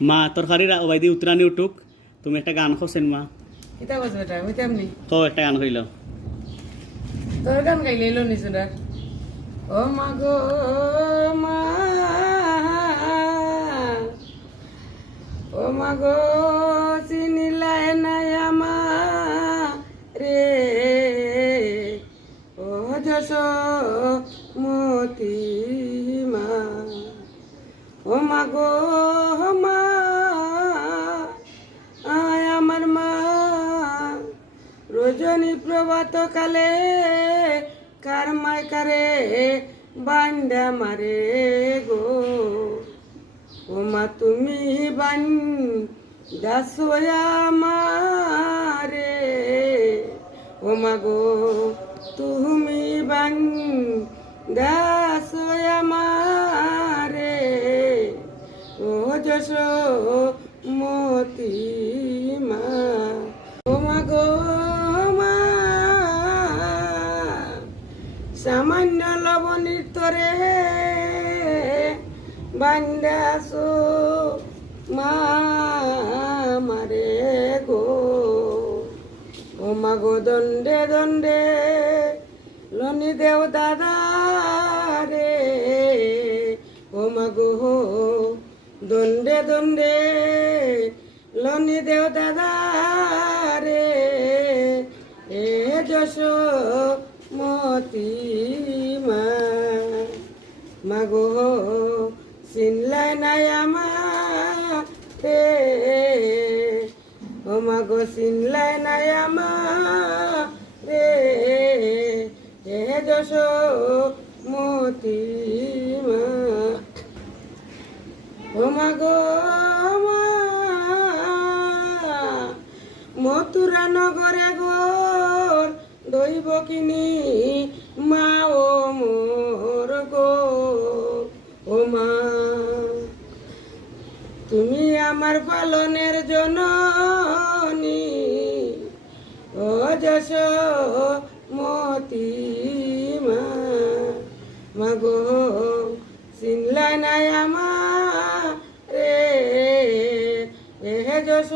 মা তরকারি ওবাই দি উতরানি উঠুক তুমি একটা গান খোসেন মা কিতা বাজ বেটা হইতাম নি তো একটা গান কইল তোর গান গাইলে এলো নি সুরার ও মা গো মা ও মা গো চিনিলাই নাই আমা রে ও যশ মতি মা ও মা গো মা আয় আমার মা রজনী প্রভাত কালে কার মায় কারে বান্ডা মারে গো ও মা তুমি দাসয়া মারে ও মা গো তুমি দাসয়া মারে ও যশ মতি মা ও মা গো মা সামান্য লবণীর তরে বান্দাসো মা মারে গো ও মা গো দণ্ডে দণ্ডে লনি দেও দাদা রে ও মা গো দণ্ডে দণ্ডে লনি দেও দাদা রে এ যশ মতি মা মাগো চিনলাই নাই আমার রে ও মাগো চিনলাই নাই আমার রে এ যশ মতি মা ও মাগো মা মথুরা নগরে গোর দৈব কিনি মা ও মোর গো ও মা তুমি আমার পালনের জননী ও যশ মতি মা মাগো চিনলাই নাই আমার রে এ যশ